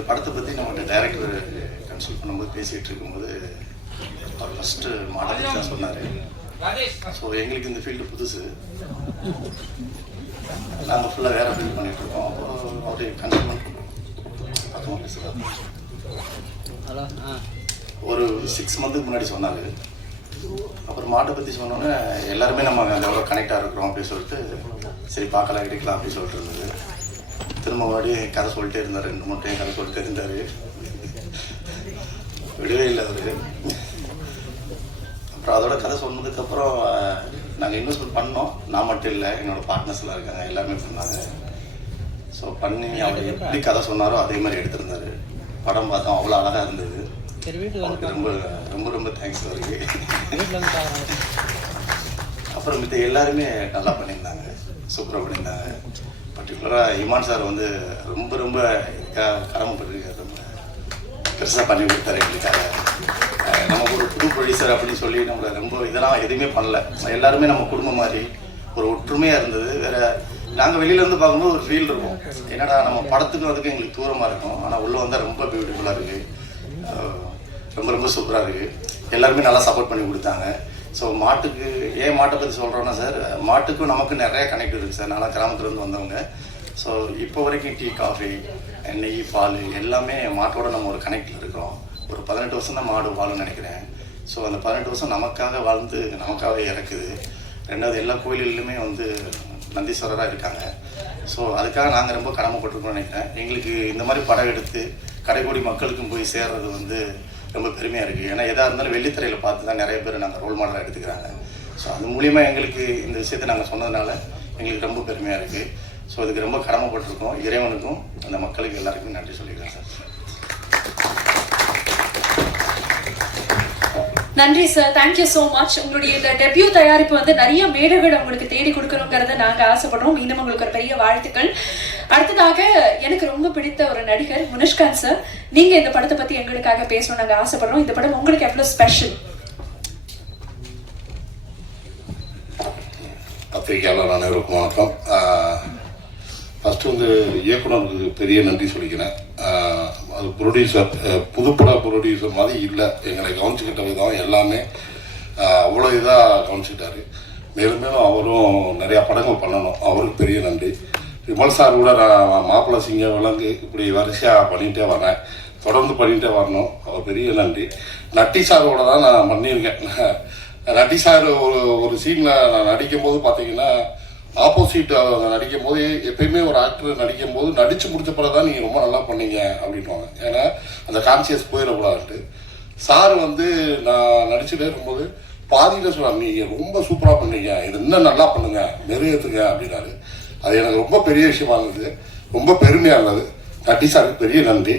இந்த படத்தை பற்றி நம்மகிட்ட டைரக்டர் கன்சல்ட் பண்ணும்போது பேசிகிட்டு இருக்கும்போது அவர் ஃபஸ்ட்டு மாடல் தான் சொன்னார். ஸோ எங்களுக்கு இந்த ஃபீல்டு புதுசு, நாங்கள் ஃபுல்லாக வேறு ஃபீல்டு பண்ணிகிட்ருக்கோம். அப்புறம் அவருடைய கன்சல்ட் பக்கமாக பேசுகிறார். ஒரு 6 மந்த்துக்கு முன்னாடி சொன்னார். அப்புறம் மாட்டை பற்றி சொன்னோன்னே எல்லாருமே நம்ம எவ்வளோ கனெக்டாக இருக்கிறோம் அப்படின்னு சொல்லிட்டு சரி பார்க்கலாம் எடுக்கலாம் அப்படின்னு சொல்லிட்டு இருந்தது. திரும்ப மறுபடியும் கதை சொல்லிட்டே இருந்தார். 2 மூட்டையும் கதை சொல்லிட்டே இருந்தார். விடவே இல்லை அவர். அப்புறம் அதோட கதை சொன்னதுக்கப்புறம் நாங்கள் இன்வெஸ்ட்மெண்ட் பண்ணோம். நான் மட்டும் இல்லை, என்னோடய பார்ட்னர்ஸ்லாம் இருக்காங்க, எல்லாருமே பண்ணாங்க. ஸோ பண்ணி அவர் எப்படி கதை சொன்னாரோ அதே மாதிரி எடுத்திருந்தார். படம் பார்த்தோம், அவ்வளோ அழகாக இருந்தது. ரொம்ப ரொம்ப ரொம்ப தேங்க்ஸ் அவருக்கு. அப்புறம் மித்த எல்லாருமே நல்லா பண்ணியிருந்தாங்க, சூப்பராக பண்ணியிருந்தாங்க. பர்டிகுலராக இமான் சார் வந்து ரொம்ப ரொம்ப இதுக்காக கடமைப்பட்டிருக்காரு. ரொம்ப பெருசாக பண்ணி கொடுத்தாரு எங்களுக்காக. நம்ம ஒரு புது ப்ரொடியூசர் அப்படின்னு சொல்லி நம்மளை ரொம்ப இதெல்லாம் எதுவுமே பண்ணல. எல்லாருமே நம்ம குடும்பம் மாதிரி ஒரு ஒற்றுமையாக இருந்தது. வேறு நாங்கள் வெளியிலேருந்து பார்க்கும்போது ஒரு ஃபீல் இருக்கும், என்னடா நம்ம படத்துக்கு அதுக்கு எங்களுக்கு தூரமாக இருக்கும், ஆனால் உள்ளே வந்தால் ரொம்ப பியூட்டிஃபுல்லாக இருக்குது, ரொம்ப ரொம்ப சூப்பராக இருக்குது. எல்லாருமே நல்லா சப்போர்ட் பண்ணி கொடுத்தாங்க. ஸோ மாட்டுக்கு ஏன் மாட்டை பற்றி சொல்கிறோன்னா சார், மாட்டுக்கும் நமக்கு நிறைய கனெக்ட் இருக்குது சார். நல்லா கிராமத்துலேருந்து வந்தவங்க. ஸோ இப்போ வரைக்கும் டீ, காஃபி, நெய், பால் எல்லாமே மாட்டோட நம்ம ஒரு கனெக்டில் இருக்கிறோம். ஒரு 18 வருஷம் தான் மாடு வாழும்னு நினைக்கிறேன். ஸோ அந்த 18 வருஷம் நமக்காக வாழ்ந்து நமக்காகவே இறக்குது. 2வது எல்லா கோயில்களிலுமே வந்து நந்தீஸ்வரராக இருக்காங்க. ஸோ அதுக்காக நாங்கள் ரொம்ப கடமைப்பட்டிருக்கோம்னு நினைக்கிறேன். எங்களுக்கு இந்த மாதிரி படம் எடுத்து கடைக்கோடி மக்களுக்கும் போய் சேர்றது வந்து ரொம்ப பெருமையாக இருக்குது. ஏன்னா எதாக இருந்தாலும் வெள்ளித்திரையில் பார்த்து தான் நிறைய பேர் நாங்கள் ரோல் மாடலாக எடுத்துக்கிறாங்க. ஸோ அது மூலிமா எங்களுக்கு இந்த விஷயத்தை நாங்கள் சொன்னதுனால எங்களுக்கு ரொம்ப பெருமையாக இருக்குது. ஸோ அதுக்கு ரொம்ப கடமைப்பட்டிருக்கோம். இறைவனுக்கும் அந்த மக்களுக்கு எல்லாருக்கும் நன்றி சொல்லிக்கிறேன் சார். நன்றி சார், தேங்க்யூ ஸோ மச். உங்களுடைய இந்த டெபியூ தயாரிப்பு வந்து நிறைய மேடைகள் உங்களுக்கு தேடி கொடுக்கணுங்கிறத நாங்கள் ஆசைப்படுறோம். மீண்டும் உங்களுக்கு ஒரு பெரிய வாழ்த்துக்கள். அடுத்ததாக எனக்கு ரொம்ப பிடித்த ஒரு நடிகர் முனிஷ்காந்த் சார், நீங்க இந்த படத்தை பத்தி எங்களுக்காக பேசணும் நாங்கள் ஆசைப்படுறோம். இந்த படம் உங்களுக்கு எவ்வளவு ஸ்பெஷல்? பத்திரிகையாளர் அனைவருக்கும் வணக்கம். ஃபஸ்ட்டு வந்து இயக்குனருக்கு பெரிய நன்றி சொல்லிக்கிறேன். அது ப்ரொடியூசர், புதுப்பட ப்ரொடியூசர் மாதிரி இல்லை, எங்களை கவனிச்சுக்கிட்ட விதம் எல்லாமே அவ்வளோ இதாக கவனிச்சுக்கிட்டாரு. மேலும் மேலும் அவரும் நிறையா படங்கள் பண்ணணும், அவருக்கு பெரிய நன்றி. விமல் சார் கூட நான் மாப்பிள்ளை சிங்க விலங்கு இப்படி வரிசையாக பண்ணிகிட்டே வரேன், தொடர்ந்து பண்ணிகிட்டே வரணும், அவர் பெரிய நன்றி. நட்டி சாரோட தான் நான் பண்ணியிருக்கேன். நட்டி சார் ஒரு சீனில் நான் நடிக்கும் போது பார்த்தீங்கன்னா ஆப்போசிட் நடிக்கும் போது எப்பயுமே ஒரு ஆக்டர் நடிக்கும் போது நடிச்சு முடிச்ச பிறகு தான் நீங்கள் ரொம்ப நல்லா பண்ணீங்க அப்படின்வாங்க. ஏன்னா அந்த கான்சியஸ் போயிடக்கூடாதுன்ட்டு. சார் வந்து நான் நடிச்சுட்டே இருக்கும்போது பாதியில் சொல்கிறார், நீங்கள் ரொம்ப சூப்பராக பண்ணீங்க, இது இன்னும் நல்லா பண்ணுங்க, நிறைவேற்றுங்க அப்படின்னாரு. அது எனக்கு ரொம்ப பெரிய விஷயமா இருந்தது, ரொம்ப பெருமையாக இருந்தது. நட்டி சாருக்கு பெரிய நன்றி.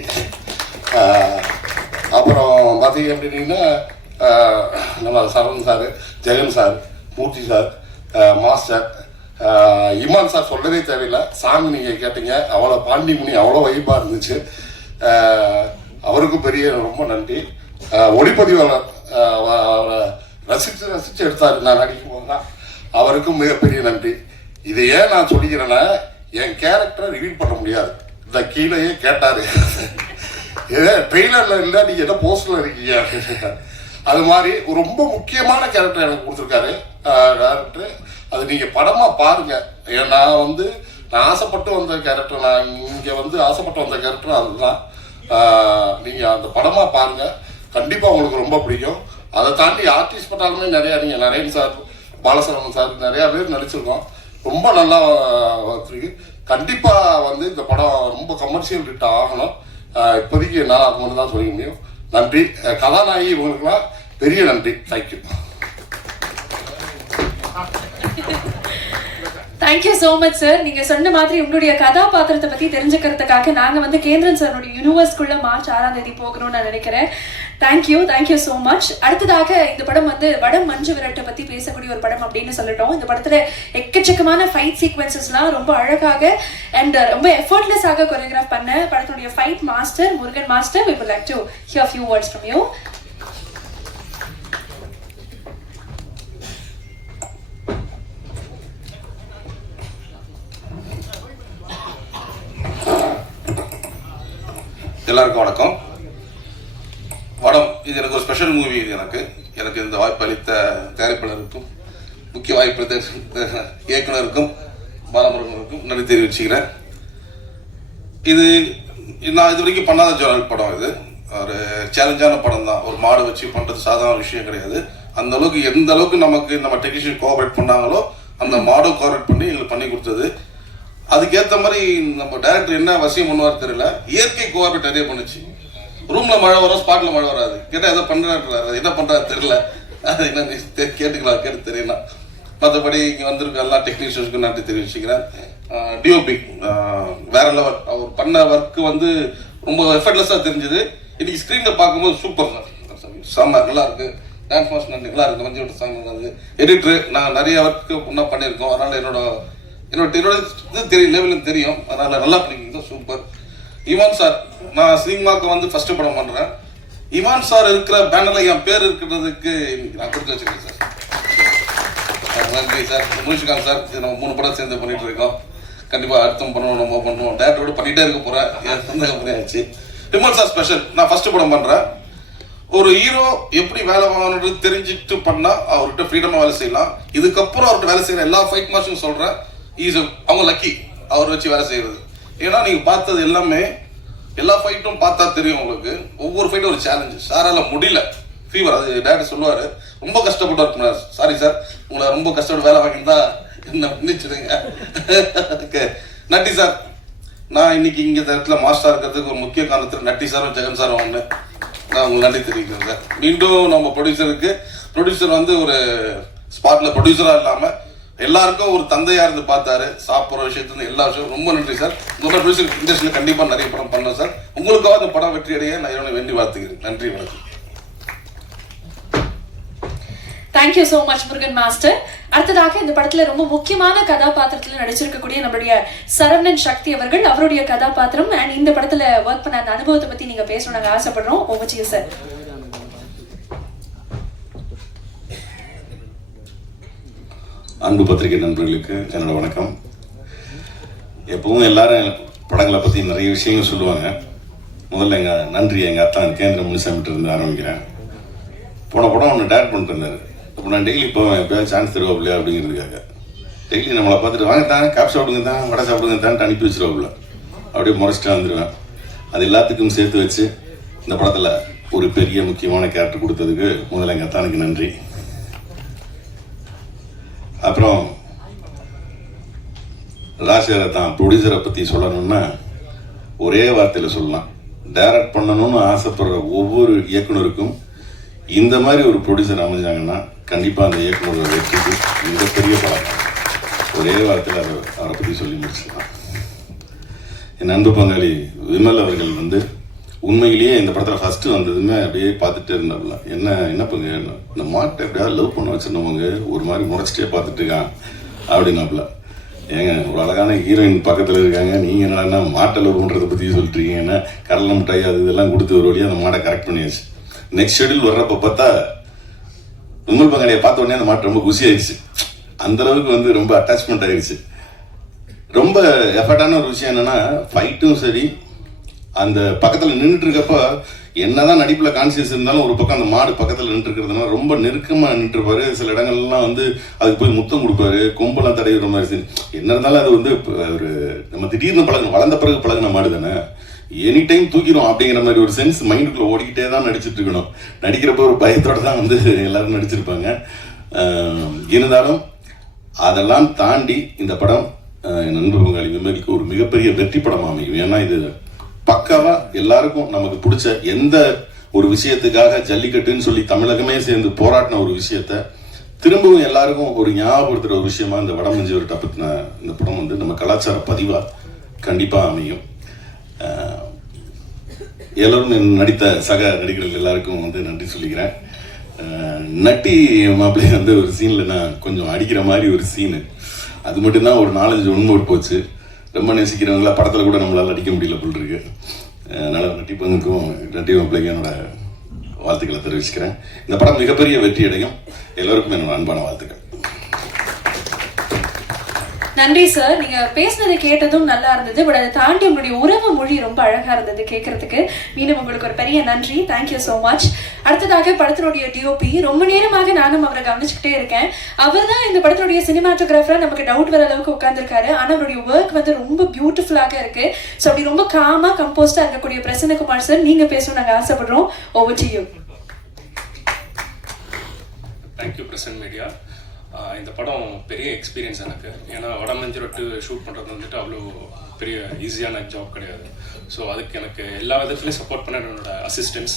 அப்புறம் பார்த்தீங்க அப்படின்னீங்கன்னா நம்ம சரவணன் சார், ஜெகன் சார், மூர்த்தி சார், மாஸ்டர், இமான் சார் சொல்லவே தேவையில்லை. சாங் நீங்கள் கேட்டீங்க, அவ்வளோ பாண்டிமுனி அவ்வளோ வைப்பாக இருந்துச்சு. அவருக்கும் பெரிய ரொம்ப நன்றி. ஒளிப்பதிவாளர் அவரை ரசித்து ரசித்து எடுத்தார் நான் நடிக்கும் போது தான், அவருக்கும் மிகப்பெரிய நன்றி. இதை ஏன் நான் சொல்லிக்கிறேன்னா, என் கேரக்டரை ரிவீல் பண்ண முடியாது, இந்த கீழேயே கேட்டார், ஏதோ ட்ரெய்லரில் இல்லை நீங்கள் என்ன போஸ்டரில் இருக்கீங்க அப்படின்னு. அது மாதிரி ஒரு ரொம்ப முக்கியமான கேரக்டர் எனக்கு கொடுத்துருக்காரு டேரக்டர். அது நீங்கள் படமாக பாருங்கள். நான் ஆசைப்பட்டு வந்த கேரக்டர், நான் இங்கே வந்து ஆசைப்பட்டு வந்த கேரக்டர் அதுதான். நீங்கள் அந்த படமாக பாருங்கள், கண்டிப்பாக உங்களுக்கு ரொம்ப பிடிக்கும். அதை தாண்டி ஆர்டிஸ்ட் பட்டாலுமே நிறையா, நீங்கள் நரேன் சார், பாலசரவணன் சார் நிறையா பேர் நடிச்சிருக்கோம், ரொம்ப நல்லா வந்துருக்கு. கண்டிப்பாக வந்து இந்த படம் ரொம்ப கமர்ஷியல் ஹிட் ஆகணும். இப்போதைக்கு என்னால் அது மட்டும் தான் சொல்லிக்க முடியும். நன்றி. கதாநாயகி இவங்களுக்குலாம் பெரிய நன்றி. Thank you. Thank you so much sir. நீங்க சொன்ன மாதிரி உங்களுடைய கதாபாத்திரத்தை பத்தி தெரிஞ்சுக்கிறதுக்காக நாங்க வந்து கேந்திரன் சாருடைய யூனிவர்ஸ்குள்ள மார்ச் 6ஆம் தேதி போகணும்னு நான் நினைக்கிறேன். Thank you so much. அடுத்ததாக இந்த படம் வந்து வடம் மஞ்சு விரட்டை பத்தி பேசக்கூடிய ஒரு படம் அப்படின்னு சொல்லட்டும். இந்த படத்துல எக்கச்சக்கமான ஃபைட் சீக்வன்சஸ்லாம் ரொம்ப அழகாக அண்ட் ரொம்ப எஃபர்ட்லெஸ்ஸாக கொரியோகிராஃப் பண்ண படத்தினுடைய fight master Murugan master. we would like to hear a few words from you. எல்லாருக்கும் வணக்கம். வடம் இது எனக்கு ஒரு ஸ்பெஷல் மூவி. இது எனக்கு இந்த வாய்ப்பு அளித்த தயாரிப்பாளருக்கும் முக்கிய வாய்ப்பு இயக்குனருக்கும் பாலமுருகனுக்கும் நன்றி தெரிவிச்சுக்கிறேன். இது நான் இது வரைக்கும் பண்ணாத ஜோனல் படம். இது ஒரு சேலஞ்சான படம் தான். ஒரு மாடு வச்சு பண்ணுறது சாதாரண விஷயம் கிடையாது. அந்த அளவுக்கு எந்த அளவுக்கு நம்ம டெக்னீஷியன் கோஆப்ரேட் பண்ணாங்களோ அந்த மாடும் கோஆப்ரேட் பண்ணி எங்களுக்கு பண்ணி கொடுத்தது. அதுக்கேற்ற மாதிரி நம்ம டைரக்டர் என்ன வசியம் பண்ணுவார் தெரியல, இயற்கை கோஆப்ரேட் நிறைய பண்ணுச்சு. ரூம்ல மழை வரும், ஸ்பாட்ல மழை வராது. கேட்டால் எதை பண்ணுறாரு, என்ன பண்ணுறாரு தெரியல. அது என்ன கேட்டுக்கலாம், கேட்டு தெரியல. மற்றபடி இங்கே வந்திருக்க எல்லா டெக்னீஷியன்ஸுக்கும் நன்றி தெரிவிச்சுக்கிறேன். டிஓபி வேற லெவல். அவர் பண்ண ஒர்க்கு வந்து ரொம்ப எஃபர்ட்லெஸ்ஸாக தெரிஞ்சுது. இன்னைக்கு ஸ்க்ரீனில் பார்க்கும்போது சூப்பர் செம்ம நல்லா இருக்கு. டான்ஸ் மாஸ்டர் நல்லா இருக்கு, மஞ்சள் விட்டு சாங் நல்லா இருக்கு. எடிட்ரு நாங்கள் நிறைய ஒர்க்கு ஒன்றா பண்ணியிருக்கோம். அதனால என்னோட இது தெரியும், லெவலில் தெரியும். அதனால நல்லா பண்ணிக்கிங்க, சூப்பர். இமான் சார், நான் சினிமாவுக்கு வந்து ஃபர்ஸ்ட் படம் பண்ணுறேன். இமான் சார் இருக்கிற பேனரில் என் பேர் இருக்கிறதுக்கு நான் கொடுத்து வச்சுருக்கேன் சார். நன்றி சார். முனிஷ்காந்த் சார், நம்ம 3 படம் சேர்ந்து பண்ணிட்டு இருக்கோம். கண்டிப்பாக அடுத்தும் பண்ணுவோம், நம்ம பண்ணுவோம். டேரக்டரோட பண்ணிகிட்டே இருக்க போகிறேன். என் சொந்த கம்பெனி ஆச்சு. Imman sir special. நான் ஃபர்ஸ்ட் படம் பண்ணுறேன். ஒரு ஹீரோ எப்படி வேலை வாங்கணுன்றது தெரிஞ்சுட்டு பண்ணால் அவர்கிட்ட ஃப்ரீடமாக வேலை செய்யலாம். இதுக்கப்புறம் அவர்கிட்ட வேலை செய்கிற எல்லா ஃபைட் மாஸ்டரும் சொல்கிறேன், அவங்க லக்கி அவர் வச்சு வேலை செய்யறது. ஏன்னா நீங்க பார்த்தது எல்லாமே எல்லா ஃபைட்டும் பார்த்தா தெரியும் உங்களுக்கு. ஒவ்வொரு ஃபைட்டும் ஒரு சேலஞ்சு. சாரால முடியல, ஃபீவர். அது டேரக்டர் சொல்லுவாரு, ரொம்ப கஷ்டப்பட்டு இருக்கணும். சாரி சார், உங்களை ரொம்ப கஷ்டப்பட்டு வேலை வாங்கியிருந்தா என்ன பண்ணிச்சுடுங்க. ஓகே, நட்டி சார். நான் இன்னைக்கு இங்கே இந்த இடத்துல மாஸ்டர் இருக்கிறதுக்கு ஒரு முக்கிய காரணத்தில் நட்டி சாரும் ஜெகன் சாரும் ஒன்று நான் உங்களுக்கு நன்றி தெரிவிக்கிறேன் சார். மீண்டும் நம்ம ப்ரொடியூசர் வந்து ஒரு ஸ்பாட்ல ப்ரொடியூசரா இல்லாமல் எல்லாருக்கும் ஒரு தந்தையா இருந்து பார்த்தாரு. சாப்பிட்ற விஷயத்துல எல்லா விஷயம் ரொம்ப நன்றி சார். உங்களோட ப்ரொடியூசர் இண்டஸ்ட்ரியில் கண்டிப்பாக நிறைய படம் பண்ணேன் சார். உங்களுக்காக அந்த படம் வெற்றி அடைய நான் இவனை வேண்டி வாழ்த்துக்கிறேன். நன்றி, வணக்கம். Thank you so much Murugan master. அடுத்ததாக இந்த படத்துல ரொம்ப முக்கியமான கதாபாத்திரத்துல நடிச்சிருக்கக்கூடிய நம்மளுடைய சரவணன் சக்தி அவர்கள், அவருடைய கதாபாத்திரம் அண்ட் இந்த படத்துல ஒர்க் பண்ண அந்த அனுபவத்தை பத்தி நீங்க பேசணும் நாங்க ஆசைப்படுறோம். ஓவச்சியூ சார். அன்பு பத்திரிகை நண்பர்களுக்கு என்னோட வணக்கம். எப்பவும் எல்லாரும் படங்களை பற்றி நிறைய விஷயங்கள் சொல்லுவாங்க. முதல்ல எங்கள் அத்தான் கேந்திர முனிசாமிட்டு இருந்து ஆரம்பிக்கிறேன். போன படம் ஒன்று டேரக்ட் பண்ணிட்டு இருந்தார். அப்போ நான் டெய்லி போவேன், எப்போயாவது சான்ஸ் தருவாப்பில்லையா அப்படிங்கிறதுக்காக. டெய்லி நம்மளை பார்த்துட்டு வாங்க தான், காப் சாப்பிடுங்க தான், வடை சாப்பிடுங்க தான் அனுப்பி வச்சிருவாப்புல. அப்படியே முறைச்சிட்டு வந்துடுவேன். அது எல்லாத்துக்கும் சேர்த்து வச்சு இந்த படத்தில் ஒரு பெரிய முக்கியமான கேரக்டர் கொடுத்ததுக்கு முதல்ல எங்கள் அத்தானுக்கு நன்றி. அப்புறம் ராஜேந்திர தான் ப்ரொடியூசரை பற்றி சொல்லணும்னா ஒரே வார்த்தையில் சொல்லலாம். டைரக்ட் பண்ணணும்னு ஆசைப்படுற ஒவ்வொரு இயக்குனருக்கும் இந்த மாதிரி ஒரு ப்ரொடியூசர் அமைஞ்சாங்கன்னா கண்டிப்பாக அந்த இயக்குனரோட வெற்றிக்கு மிகப்பெரிய பலம். ஒரே வார்த்தையில் அவரை பற்றி சொல்லி முடிச்சிடலாம். என் அன்பு பங்காளி விமல் அவர்கள் வந்து உண்மையிலேயே இந்த படத்தில் ஃபஸ்ட்டு வந்ததுமே அப்படியே பார்த்துட்டே இருந்தாப்புல. என்ன பங்கு, இந்த மாட்டை எப்படியாவது லவ் பண்ண வச்சிருந்தவங்க ஒரு மாதிரி முறைச்சிட்டே பார்த்துட்டு இருக்கான் அப்படின்னாப்புல. ஏங்க, ஒரு அழகான ஹீரோயின் பக்கத்தில் இருக்காங்க, நீங்கள் என்னன்னா மாட்டை லவ் பண்ணுறதை பற்றி சொல்லிட்டு இருக்கீங்க. என்ன கடலை மிட்டாய் அது இதெல்லாம் கொடுத்து ஒரு வழியாக அந்த மாட்டை கரெக்ட் பண்ணியாச்சு. நெக்ஸ்ட் ஷெடியூல் வர்றப்ப பார்த்தா விமல் பங்காளியை பார்த்த உடனே அந்த மாட்டு ரொம்ப குசி ஆயிடுச்சு. அந்தளவுக்கு வந்து ரொம்ப அட்டாச்மெண்ட் ஆயிடுச்சு. ரொம்ப எஃபர்ட்டான ஒரு விஷயம் என்னென்னா, ஃபைட்டும் சரி, அந்த பக்கத்தில் நின்றுட்டு இருக்கப்ப என்னதான் நடிப்பில் கான்சியஸ் இருந்தாலும் ஒரு பக்கம் அந்த மாடு பக்கத்தில் நின்று இருக்கிறதுனால ரொம்ப நெருக்கமாக நின்றுருப்பாரு. சில இடங்கள்லாம் வந்து அதுக்கு போய் முத்தம் கொடுப்பாரு, கொம்பெல்லாம் தடையிற மாதிரி. சரி, என்ன இருந்தாலும் அது வந்து ஒரு நம்ம திடீர்னு பழகணும், வளர்ந்த பிறகு பழகின மாடு தானே, எனி டைம் தூக்கிடும் அப்படிங்கிற மாதிரி ஒரு சென்ஸ் மைண்டுக்குள்ளே ஓடிக்கிட்டே தான் நடிச்சிட்டு இருக்கணும். நடிக்கிறப்ப ஒரு பயத்தோட தான் வந்து எல்லாரும் நடிச்சிருப்பாங்க. இருந்தாலும் அதெல்லாம் தாண்டி இந்த படம் என் நண்பு பங்காளி விமலுக்கு ஒரு மிகப்பெரிய வெற்றி படம் அமையும். ஏன்னா இது பக்காவா எல்லாருக்கும் நமக்கு பிடிச்ச எந்த ஒரு விஷயத்துக்காக ஜல்லிக்கட்டுன்னு சொல்லி தமிழகமே சேர்ந்து போராட்டின ஒரு விஷயத்த திரும்பவும் எல்லாருக்கும் ஒரு ஞாபகப்படுத்துகிற ஒரு விஷயமா இந்த வடமஞ்சிவர்கிட்ட பற்றின இந்த படம் வந்து நம்ம கலாச்சார பதிவாக கண்டிப்பாக அமையும். எல்லாரும் நடித்த சக நடிகர்கள் எல்லாருக்கும் வந்து நன்றி சொல்லிக்கிறேன். நட்டி மாப்பிள்ளையை வந்து ஒரு சீனில் நான் கொஞ்சம் அடிக்கிற மாதிரி ஒரு சீனு, அது மட்டும்தான் ஒரு 4-5 உண்மை போச்சு. ரொம்ப நேசிக்கிறவங்களா படத்தில் கூட நம்மளால் அடிக்க முடியல போல் இருக்கு. அதனால் நட்டி பங்குக்கும் நட்டி மாப்பிள்ளைக்கும் என்னோட வாழ்த்துக்களை தெரிவிச்சுக்கிறேன். இந்த படம் மிகப்பெரிய வெற்றி அடையும். எல்லோருக்கும் என்னோட அன்பான வாழ்த்துக்கள். நன்றி சார். நீங்க பேசுனதை கேட்டதும் நல்லா இருந்தது. பட் அதை தாண்டி உங்களுடைய உறவு மொழி ரொம்ப அழகா இருந்தது கேட்கறதுக்கு. மீண்டும் உங்களுக்கு ஒரு பெரிய நன்றி. Thank you so much. அடுத்ததாக படத்தினுடைய டிஓபி, ரொம்ப நேரமாக நானும் அவரை கவனிச்சுக்கிட்டே இருக்கேன். அவர் தான் இந்த படத்தினுடைய சினிமாட்டோகிராஃபரா நமக்கு டவுட் வர அளவுக்கு உட்கார்ந்துருக்காரு. ஆனா அவருடைய ஒர்க் வந்து ரொம்ப பியூட்டிஃபுல்லாக இருக்கு. ஸோ அப்படி ரொம்ப காமா கம்போஸ்டா இருக்கக்கூடிய பிரசன்னகுமார் சார், நீங்க பேசணும் நாங்க ஆசைப்படுறோம். Over to you. Thank you present media. இந்த படம் பெரிய எக்ஸ்பீரியன்ஸ் எனக்கு. ஏன்னா வடமஞ்சிரட்டு ஷூட் பண்ணுறது வந்துட்டு அவ்வளோ பெரிய ஈஸியான ஜாப் கிடையாது. ஸோ அதுக்கு எனக்கு எல்லா விதத்துலையும் சப்போர்ட் பண்ண என்னோட assistants.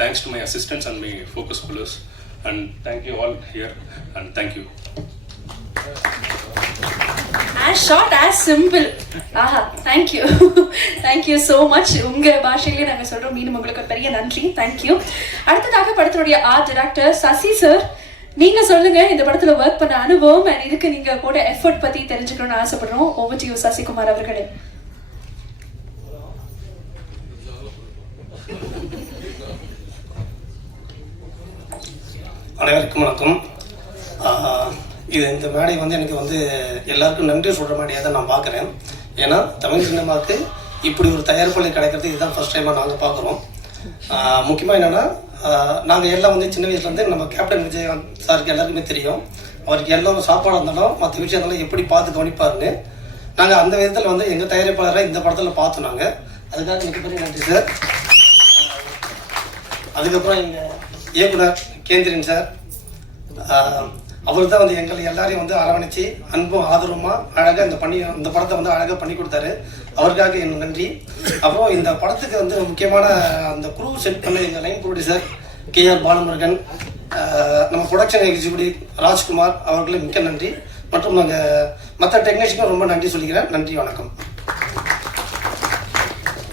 Thanks to my assistants and my focus pullers and thank you all here and thank you. As short as simple. ஆஹா, தேங்க்யூ தேங்க்யூ ஸோ மச். உங்க பாஷையிலே நாங்க சொல்றோம். மீண்டும் உங்களுக்கு ஒரு பெரிய நன்றி. தேங்க்யூ. அடுத்ததாக படத்தினுடைய ஆர்ட் டைரக்டர் சசி சார், நீங்க சொல்லுங்க இந்த படத்துல ஒர்க் பண்ண அனுபவம் அண்ட் இதுக்கு நீங்க போட்ட எஃபர்ட் பத்தி தெரிஞ்சுக்கணும்னு ஆசைப்படுறோம். ஓவர் டு யூ சசிகுமார் அவர்களே. அனைவருக்கும் வணக்கம். இந்த மேடை வந்து எனக்கு வந்து எல்லாருக்கும் நன்றி சொல்கிற மாதிரியாக தான் நான் பார்க்குறேன். ஏன்னா தமிழ் சினிமாவுக்கு இப்படி ஒரு தயாரிப்பாளர் கிடைக்கிறது இதுதான் ஃபர்ஸ்ட் டைமாக நாங்கள் பார்க்குறோம். முக்கியமாக என்னென்னா, நாங்கள் எல்லாம் வந்து சின்ன வயசுலேருந்து நம்ம கேப்டன் விஜய் சாருக்கு எல்லாருக்குமே தெரியும். அவருக்கு எல்லாம் சாப்பாடு இருந்தாலும் மற்ற விஷயத்தெல்லாம் எப்படி பார்த்து கவனிப்பாருன்னு நாங்கள் அந்த விதத்தில் வந்து எங்கள் தயாரிப்பாளரை இந்த படத்தில் பார்த்தோம். நாங்கள் அதுக்காக மிகப்பெரிய நன்றி சார். அதுக்கப்புறம் எங்கள் இயக்குனர் கேந்திரன் சார், அவர் தான் வந்து எங்களை எல்லாரையும் வந்து அரவணைச்சு அன்பும் ஆதரவுமா அழகாக இந்த படத்தை வந்து அழகாக பண்ணி கொடுத்தாரு. அவருக்காக என் நன்றி. அப்புறம் இந்த படத்துக்கு வந்து முக்கியமான அந்த குரூ செட் பண்ண எங்கள் லைன் ப்ரொடியூசர் கேஆர் பாலமுருகன், நம்ம ப்ரொடக்ஷன் எக்ஸிக்யூட்டிவ் ராஜ்குமார் அவர்களுக்கு மிக்க நன்றி. மற்றும் நாங்கள் மற்ற டெக்னீஷியனுக்கும் ரொம்ப நன்றி சொல்லிக்கிறேன். நன்றி, வணக்கம்.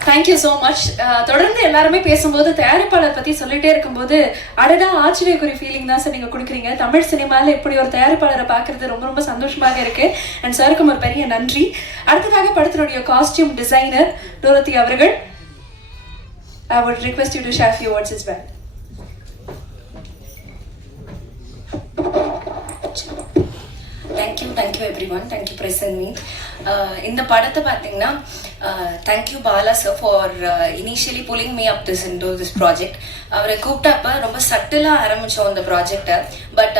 Thank you so much. தொடர்ந்து எல்லாருமே பேசும்போது தயாரிப்பாளர் பற்றி சொல்லிட்டே இருக்கும்போது அடடா ஆச்சரியக்குரிய ஃபீலிங் தான் சார் நீங்கள் கொடுக்குறீங்க. தமிழ் சினிமாவில் இப்படி ஒரு தயாரிப்பாளரை பார்க்குறது ரொம்ப ரொம்ப சந்தோஷமாக இருக்குது. அண்ட் சாருக்கும் ஒரு பெரிய நன்றி. அடுத்ததாக படத்தினுடைய காஸ்டியூம் டிசைனர் டோரத்தி அவர்கள், I would request you to share a few words as well. Thank you everyone. Thank you present me. இந்த படத்தை பார்த்தீங்கன்னா thank you Bala sir for initially pulling me up into this project. அவரை கூப்பிட்டப்ப ரொம்ப சட்டிலாக ஆரம்பித்தோம் இந்த ப்ராஜெக்டை. But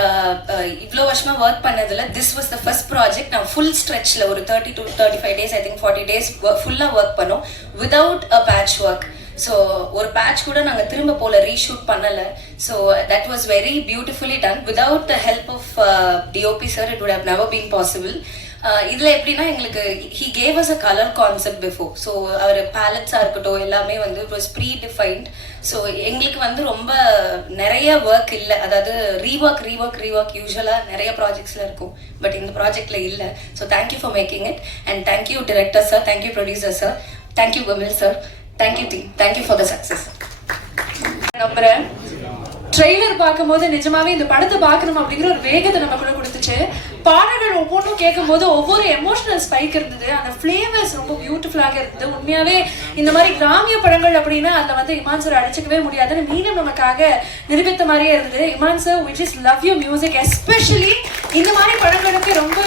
இவ்வளோ வருஷமாக ஒர்க் பண்ணதில் this was the first project நான் ஃபுல் ஸ்ட்ரெச்சில் ஒரு 30 to 35 days, I think 40 days ஃபுல்லாக ஒர்க் பண்ணோம் without a patch work. So ஒரு பேட்ச் கூட நாங்கள் திரும்ப போல ரீஷூட் பண்ணலை. So that was very beautifully done. Without the help of DOP sir it would have never been possible. இதில் எப்படின்னா எங்களுக்கு he gave us a colour concept before. So அவர் பேலட்ஸாக இருக்கட்டும் எல்லாமே வந்து it was predefined. So எங்களுக்கு வந்து ரொம்ப நிறைய ஒர்க் இல்லை, அதாவது ரீஒர்க் யூஸ்வலாக நிறைய ப்ராஜெக்ட்ஸில் இருக்கும். பட் இந்த ப்ராஜெக்டில் இல்லை. So thank you for making it and thank you director sir, thank you producer sir, thank you Kamil sir, thank you team, thank you for the success. நம்புறேன் ட்ரெய்லர் பார்க்கும்போது நிஜமாவே இந்த படத்தை பார்க்கணும் அப்படிங்கிற ஒரு வேகத்தை நமக்குள்ள கொடுத்துச்சு. பாடல்கள் ஒவ்வொன்றும் கேட்கும் போது ஒவ்வொரு எமோஷனல் ஸ்பைக் இருந்தது. அந்த ஃபிளேவர்ஸ் ரொம்ப பியூட்டிஃபுல்லாக இருந்தது. உண்மையாவே இந்த மாதிரி கிராமிய படங்கள் அப்படின்னா அதில் வந்து இமான் சார் அடிச்சுக்கவே முடியாதுன்னு மீண்டும் நமக்காக நிரூபித்த மாதிரியே இருந்தது. Imman sir, we just love your music, especially இந்த மாதிரி படங்களுக்கு ரொம்ப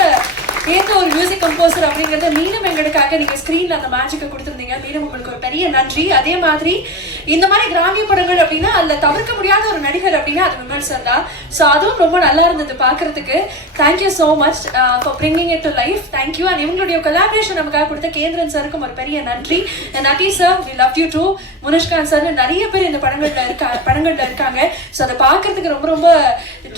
ஏற்ற ஒரு மியூசிக் கம்போசர் அப்படிங்கறத மீண்டும் எங்களுக்காக நீங்க ஸ்கிரீன்ல அந்த மேஜிக்கை கொடுத்துருந்தீங்க. மீண்டும் உங்களுக்கு ஒரு பெரிய நன்றி. அதே மாதிரி இந்த மாதிரி கிராமிய படங்கள் அப்படின்னா அதுல தவிர்க்க முடியாத ஒரு நடிகர் அப்படின்னா அது விமல் சார் தான். ஸோ அதுவும் ரொம்ப நல்லா இருந்தது பார்க்கறதுக்கு. Thank you so much for bringing it to life. Thank you. And இவங்களுடைய கொலாபரேஷன் நமக்காக கொடுத்த கேந்திரன் சாருக்கும் ஒரு பெரிய நன்றி. Natty sir, we love you too. Munishkanth sir, நிறைய பேர் இந்த படங்கள்ல இருக்காங்க. ஸோ அதை பார்க்கறதுக்கு ரொம்ப ரொம்ப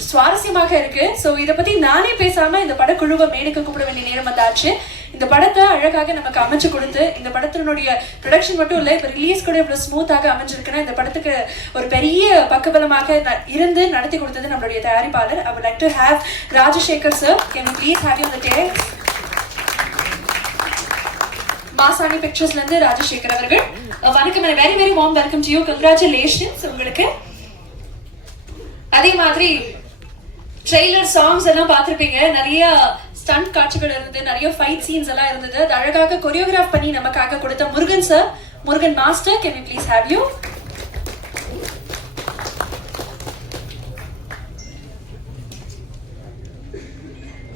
சுவாரஸ்யமாக இருக்கு. ஸோ இதை பத்தி நானே பேசாம இந்த படக்குழுவை மேடைக்கு கூப்பிட வேண்டிய நேரம் வந்தாச்சு. இந்த படத்தை அழகாக நமக்கு அமைச்சு கொடுத்து இந்த படத்தினுடைய ப்ரொடக்ஷன் மட்டும் இல்லை, இப்போ ரிலீஸ் கூட இவ்வளவு ஸ்மூத்தாக அமைஞ்சிருக்குன்னா இந்த படத்துக்கு ஒரு பெரிய பக்கபலமாக இருந்து நடத்தி கொடுத்தது நம்மளுடைய தயாரிப்பாளர். I would like to have Rajasekar sir. Can you please have you on the table? Masani பிக்சர்ஸ்ல இருந்து ராஜசேகர் அவர்கள். வணக்கம், very very warm welcome to you. Congratulations உங்களுக்கு. அதே மாதிரி ட்ரெய்லர் சாங்ஸ் எல்லாம் பார்த்திருப்பீங்க. நிறைய ஸ்டண்ட் காட்சிகள் இருந்தது, நிறைய ஃபைட் சீன்ஸ் எல்லாம் இருந்தது. அது அழகாக கொரியோகிராஃப் பண்ணி நமக்காக கொடுத்த Murugan sir, Murugan master, can we please have you.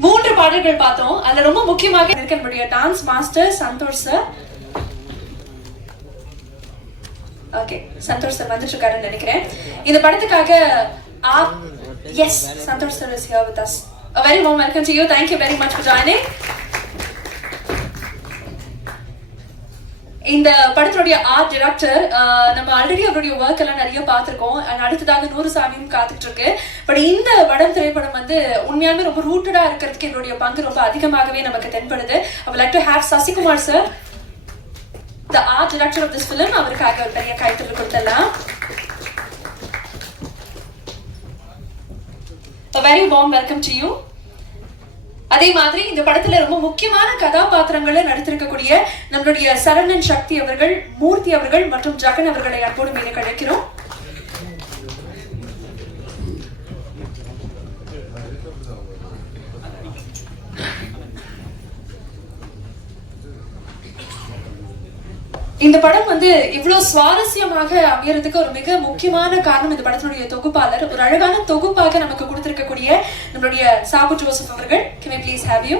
மூன்று பாடல்கள் பாடல்கள் பார்த்தோம். அதுல ரொம்ப முக்கியமாக இருக்க நம்முடைய dance master Santhosh sir. Okay, Santhosh sir வந்துட்டு இருக்காருன்னு நினைக்கிறேன். இந்த படத்துக்காக yes, Santhosh sir is here with us. A very warm welcome to you. Thank you very much for joining. இந்த படத்துடைய ஆர்ட் டைரக்டர் நம்ம ஆல்ரெடி அவருடைய ஒர்க் எல்லாம் நிறைய பார்த்திருக்கோம். அடுத்ததாக 100 சாமியும் காத்துட்டு இருக்கு. பட் இந்த திரைப்படம் வந்து உண்மையாலுமே ரொம்ப ரூட்டடா இருக்கிறதுக்கு என்னுடைய பங்கு ரொம்ப அதிகமாகவே நமக்கு தென்படுது. I would like to have Sasikumar sir, the art director of this film. அவருக்காக ஒரு பெரிய கைத்தட்டல் கொடுத்தலாம். A very warm welcome to you. அதே மாதிரி இந்த படத்துல ரொம்ப முக்கியமான கதாபாத்திரங்களை நடித்திருக்கக்கூடிய நம்மளுடைய சரவணன் சக்தி அவர்கள், மூர்த்தி அவர்கள் மற்றும் ஜகன் அவர்களை அன்போடு மீது அழைக்கிறோம். இந்த படம் வந்து இவ்வளவு சுவாரஸ்யமாக அமையறதுக்கு ஒரு மிக முக்கியமான காரணம் இந்த படத்தினுடைய தொகுப்பாளர். ஒரு அழகான தொகுப்பாக நமக்கு கொடுத்திருக்கக்கூடிய நம்மளுடைய சாபு ஜோசப் அவர்கள். Can I please have you?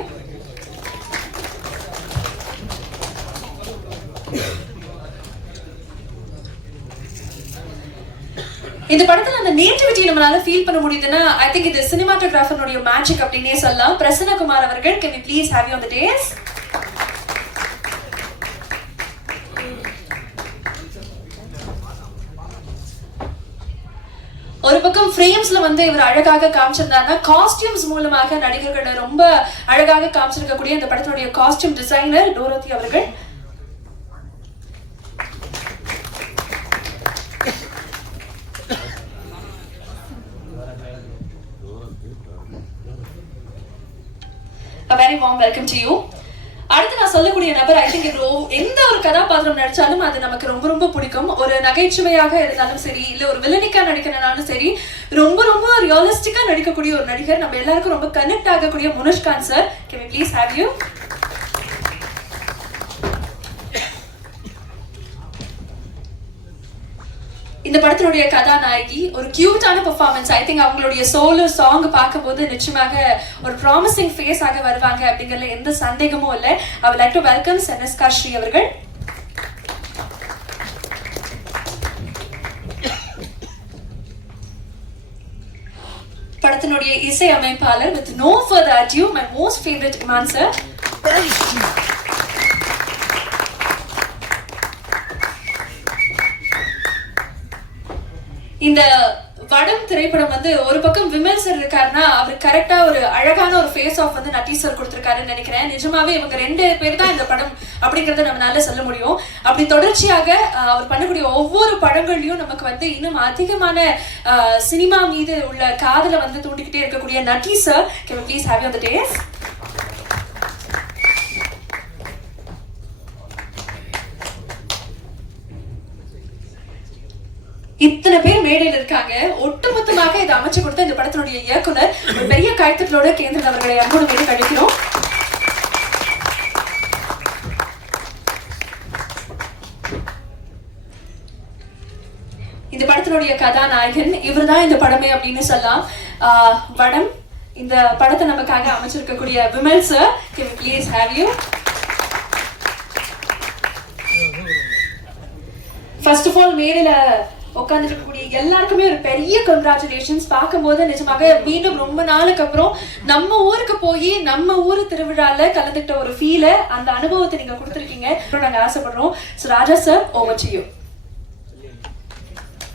இந்த படத்துல அந்த நேட்டிவிட்டி நம்மளால ஃபீல் பண்ண முடியுதுன்னா ஐ திங்க் இது சினிமாட்டோகிராஃபருடைய மேஜிக் அப்படின்னே சொல்லலாம். பிரசன்னகுமார் அவர்கள், Can we please have you on the dais? ஒரு பக்கம் ஃப்ரேம்ஸ்ல வந்து இவர் அழகாக காமிச்சிருந்தாருன்னா காஸ்டியூம்ஸ் மூலமாக நடிகர்களை ரொம்ப அழகாக காமிச்சிருக்கக்கூடிய இந்த படத்தினுடைய காஸ்டியூம் டிசைனர் டோரோத்தி அவர்கள். A very warm welcome to you. அடுத்து நான் சொல்லக்கூடிய நபர், ஐ திங்க் எந்த ஒரு கதாபாத்திரம் நடிச்சாலும் அது நமக்கு ரொம்ப ரொம்ப பிடிக்கும். ஒரு நகைச்சுவையாக இருந்தாலும் சரி, இல்ல ஒரு வில்லனிக்கா நடிக்கிறனாலும் சரி, ரொம்ப ரொம்ப ரியலிஸ்டிக்கா நடிக்கக்கூடிய ஒரு நடிகர், நம்ம எல்லாருக்கும் ரொம்ப கனெக்ட் ஆகக்கூடிய Munishkanth sir. Can we please have you? இந்த படத்தினுடைய கதாநாயகி, ஒரு கியூட்டான பெர்ஃபார்மன்ஸ். ஐ திங்க் அவங்களுடைய சோலோ சாங் பார்க்கும்போது நிச்சயமாக ஒரு ப்ராமிசிங் ஃபேஸ் ஆக வருவாங்க அப்படிங்கறதுல எந்த சந்தேகமும் இல்லை. I would like to welcome செனஸ்கா Sri அவர்கள். படத்தினுடைய இசை அமைப்பாளர், with no further ado, my most favorite Iman sir. இந்த வடம் திரைப்படம் வந்து ஒரு பக்கம் விமல் சார் இருக்காருன்னா அவர் கரெக்டா ஒரு அழகான ஒரு ஃபேஸ் ஆஃப் வந்து நட்டி சார் கொடுத்திருக்காருன்னு நினைக்கிறேன். நிஜமாவே இவங்க 2 பேர் தான் இந்த படம் அப்படிங்கறத நம்மளால சொல்ல முடியும். அப்படி தொடர்ச்சியாக அவர் பண்ணக்கூடிய ஒவ்வொரு படங்கள்லயும் நமக்கு வந்து இன்னும் அதிகமான சினிமா மீது உள்ள காதலை வந்து தூண்டிக்கிட்டே இருக்கக்கூடிய நட்டி sir. Can we please have you on the dais? இத்தனை பேர் மேடையில் இருக்காங்க. ஒட்டுமொத்தமாக இதை அமைச்சு கொடுத்த இந்த படத்தினுடைய இயக்குனர் ஒரு பெரிய கைத்தட்டலோட கேந்திரன் அவர்களை அன்போடு மீது கழிக்கிறோம். இந்த படத்தினுடைய கதாநாயகன் இவர் தான் இந்த படமே அப்படின்னு சொல்லலாம். வடம் இந்த படத்தை நமக்காக அமைச்சிருக்கக்கூடிய Vimal sir. Can we please have you? First of all, மேடையில உட்கார்ந்துருக்கக்கூடிய எல்லாருக்குமே ஒரு பெரிய கங்க்ராச்சுலேஷன்ஸ். பார்க்கும்போது நிஜமாக மீண்டும் ரொம்ப நாளுக்கு அப்புறம் நம்ம ஊருக்கு போய் நம்ம ஊர் திருவிழால கலந்துக்கிட்ட ஒரு ஃபீலை, அந்த அனுபவத்தை நீங்க கொடுத்துருக்கீங்க. நாங்க ஆசைப்படுறோம். So Raja sir, over to you.